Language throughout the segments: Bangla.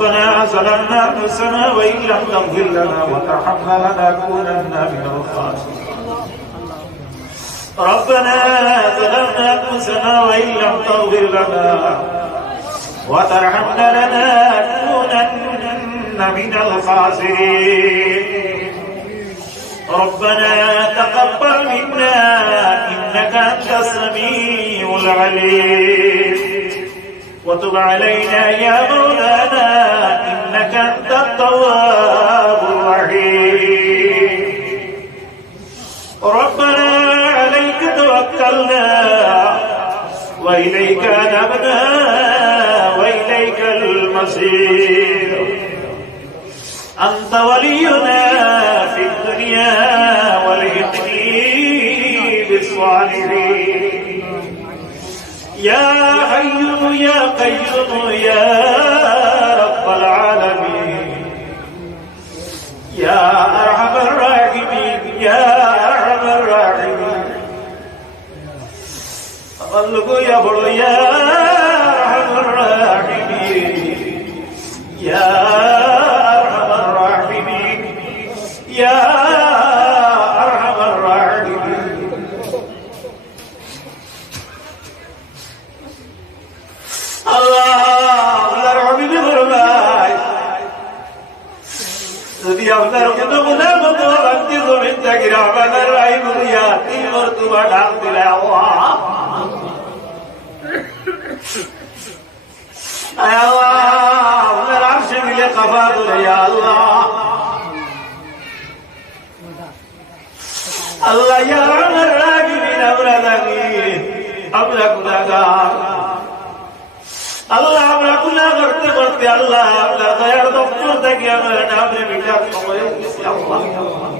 ربنا ظلمنا أنفسنا وإن لم تغفر لنا وترحمنا لنكونن من الخاسرين. ربنا ظلمنا أنفسنا وإن لم تغفر لنا وترحمنا لنكونن من الخاسرين. ربنا تقبل منا إنك أنت السميع العليم. وتب علينا يا مولانا إنك أنت التواب الرحيم. ربنا عليك توكلنا وإليك نبنا وإليك المصير. أنت ولينا في الدنيا والهدي بالصالحين. يا حي يا قيوم يا رب العالمين. يا أرحم الراحمين يا أرحم الراحمين. تقلق يا بڑو يا أرحم الراحمين. يا আপনার রাই বলিয়া তিন মর্তুবা ডাক দিলে আল্লাহ আয় আল্লাহ আপনার আরশে দিলে কাফা করে আল্লাহ আল্লাহ ইয়া আমার রাগিবিন আমরা রাগি আমরা গুনাহগার আল্লাহ আমরা গুনাহ করতে করতে দয়ার দপ্তর থেকে আমরা নামে বিচার সময় আল্লাহ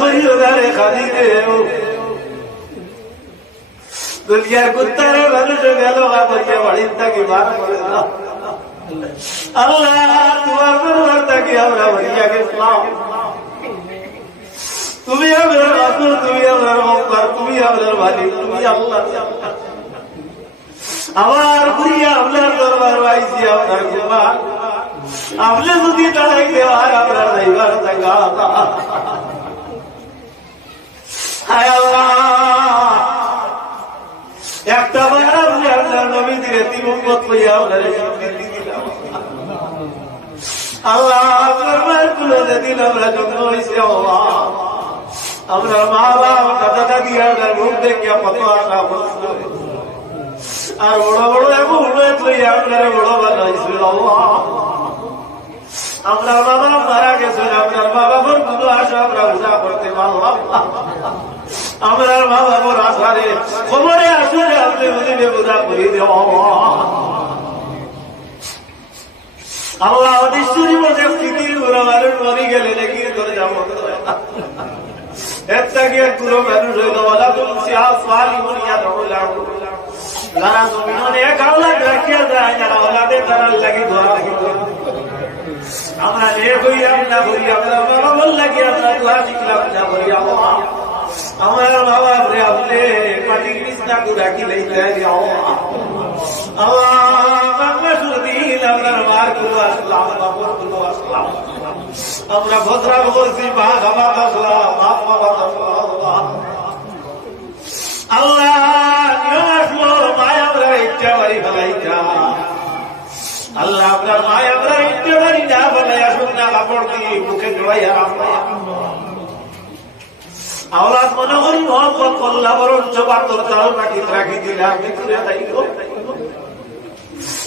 করি ওদারে খালি দেও দুনিয়ার কুত্তারে মানুষ গেল করিয়া বাড়ির বার করে আল্লাহ, তোমার পরিবার আমরা ভরিয়া গেছিলাম। তুমি আমার রাসুল তুমি আমার মক্কার তুমি আমার মালিক, তুমি আল্লাহ। আমার ঘুরিয়া আপনার দরবার পাইছি, আপনার কৃপা আপনি যদি দাঁড়াই দেওয়ার আপনার দৈবার কইয়া আপনার স্বীকৃতি দিলাম আল্লাহ আপনার মায়ের কুলো যেদিন আমরা জন্ম হয়েছে আমরা মা বাবা দাদা দাদি আপনার মুখ দেখিয়া কত আশা করছিল আর বড় বড় এবং উন্নয়ন লইয়া আপনারা বড় বানাইছিল আমরা বাবা মারা গেছেন আপনার মা বাবার কোনো আশা আমরা আমরা খবরে আসলে আপনি বুঝিবে বোঝা করি দেওয়া। আল্লাহ অনিশ্বরী মধ্যে স্থিতির পুরো মানুষ মরি গেলে নাকি করে যাব একটা গিয়ে পুরো মানুষ হইল বলা তুমি আসমানি মরিয়া ধরলা যারা জমিনে এক আল্লাহ রাখিয়া যায়, যারা ওলাদে তারা আমরা বাবা আল্লাহ বাংলা সুদিন আমরা মার কুলো আসলাম বাবর কুলো আসলাম আমরা ভদ্রা বলছি মা বাবা আসলাম মা বাবা আসলাম আল্লাহ আপনার মুখে জড়াইয়া মনে করি মোহাম্মদ কল্লা বরণ চবাত্তর তাল মাটি রাখি দিলে আমি করে তাই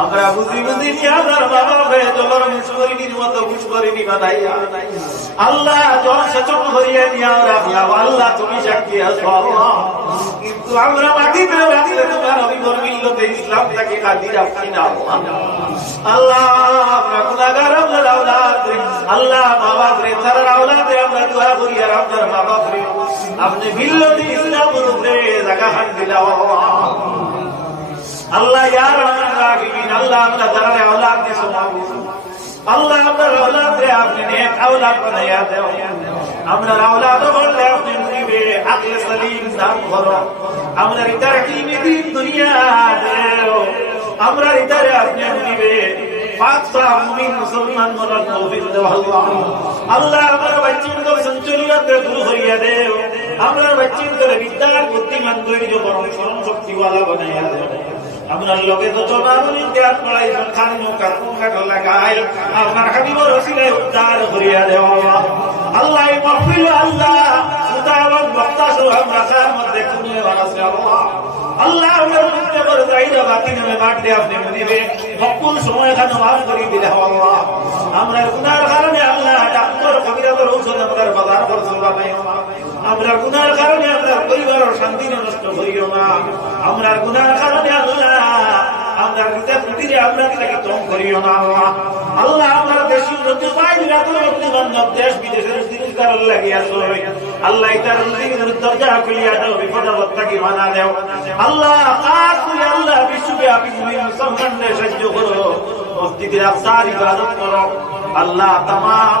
আমরা বুঝি বুঝি নিয়ে বাবা হয়ে জলর মুসলিমির মতো মুসলিমি বানাইয়া আল্লাহ জল সেচন করিয়া নিয়ে রাখলাম আল্লাহ তুমি সাক্ষী আছো। কিন্তু আমরা মাটিতে রাখলে তোমার অভিবর মিল্লতে ইসলাম তাকে কাটি রাখছি না। আল্লাহ, আমরা গুনাগার আপনার আওলাদ আল্লাহ মা রে তার আওলাদে আমরা দোয়া করি আর আপনার মা রে আপনি মিল্লতে ইসলামের উপরে জায়গা হান দিলা আল্লাহ ইয়ার রাগিবিন আল্লাহ আমরা যারা আওলাদ দিছো আল্লাহ আপনার রে আপনি নেক আওলাদ বললে আপনি দিবে আকলে সলিম দান করো। কি দিন দুনিয়া ইতারে আপনি দিবে পাঁচটা মুমিন মুসলমান মরার তৌফিক আল্লাহ আল্লাহ আমার বাচ্চাদের সঞ্চলিয়াতে দূর হইয়া দেও। আমরা বাচ্চাদের বিদ্যার বুদ্ধিমান ধৈর্য বরং স্মরণ শক্তিওয়ালা বানাইয়া দেও। আপনার লগে তো জবাবনি ত্যাগ করাই খান নৌকা কুঙ্কা লাগাই আপনার হাবিব রসিলে উদ্ধার করিয়া দেওয়া। আল্লাহ মহফিল, আল্লাহ উদাহরণ বক্তা সহ তার মধ্যে কুনে বানাছে আল্লাহ আল্লাহ আমার মুক্ত করে যাইরা বাকি নামে বাড়তে আপনি মনিবে সকল সময় এখানে মাফ করি দিলে আমরা গুনার কারণে আল্লাহ ডাক্তার কবিরাতের ঔষধ আমরা বাজার করতে নাই আমরা গুনার কারণে আমরা পরিবারের শান্তি নষ্ট করিও না। আমরা গুনার কারণে আল্লাহ, আমরা হৃদয় কুটিরে আমরা তাকে তম করিও না। আল্লাহ আল্লাহ আমরা দেশ উন্নতি পাই না উন্নতি বান্ধব দেশ বিদেশের জিনিসদার লাগিয়া চলে আল্লাহ তার উন্নতির দরজা খুলিয়া দাও বিপদ অবস্থা কি মানা দেও। আল্লাহ আল্লাহ বিশ্বব্যাপী মুসলমানদের সাহায্য করো। মসজিদের আফসার ইবাদত করো। আল্লাহ তামাম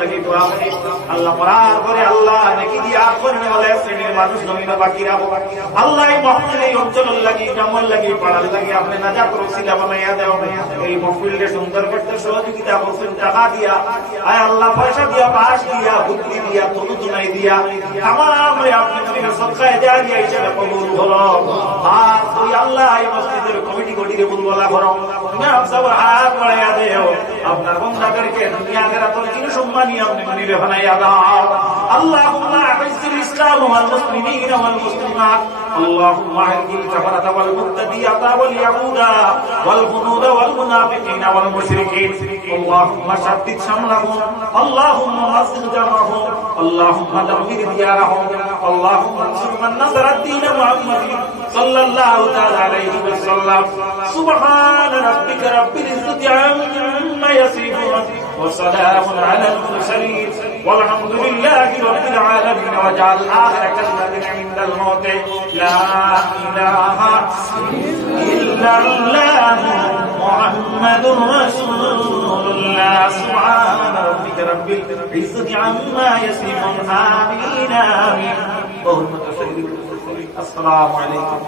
লাগি দোয়া করি আল্লাহ পরার করে আল্লাহ নাকি দিয়া বলে, শ্রেণির মানুষ নমিনা বাকি রাখো। আল্লাহ মহফিল, এই অঞ্চল লাগি, গ্রামের লাগি, পাড়ার লাগি, আপনি নাজাত রসিলা বানাইয়া দেও। এই মহফিলকে সুন্দর করতে সহযোগিতা করছেন, টাকা দিয়া, আয় আল্লাহ, পয়সা দিয়া, পাশ দিয়া, বুদ্ধি দিয়া, তনু তুনাই দিয়া। তামাম রে আপনি যদি সবসায় দেয়া দিয়া হিসেবে কবুল করো আর তুই আল্লাহ এই মসজিদের কমিটি গঠিতে বলবলা করো আপনার বন্ধাদেরকে দুনিয়া গেরা তোর চির সম্মানী আপনি মনিরে বানাইয়া দাও اللهم اعز الاسلام والمسلمين والمسلمات اللهم اعز الكفرة والمبتدئة واليهود والغنود والمنافقين والمشركين اللهم شدد شملهم اللهم مزق جمعهم اللهم دمر ديارهم اللهم انصر من نصر الدين محمد صلى الله تعالى عليه وسلم سبحان ربك رب العزة عما يصفون وسلام على المرسلين. والحمد لله رب العالمين. واجعل آخر كلمة عند الموت. لا إله إلا الله محمد رسول الله. سبحان ربك رب العزة عما يصفون. آمين آمين. اللهم السلام عليكم.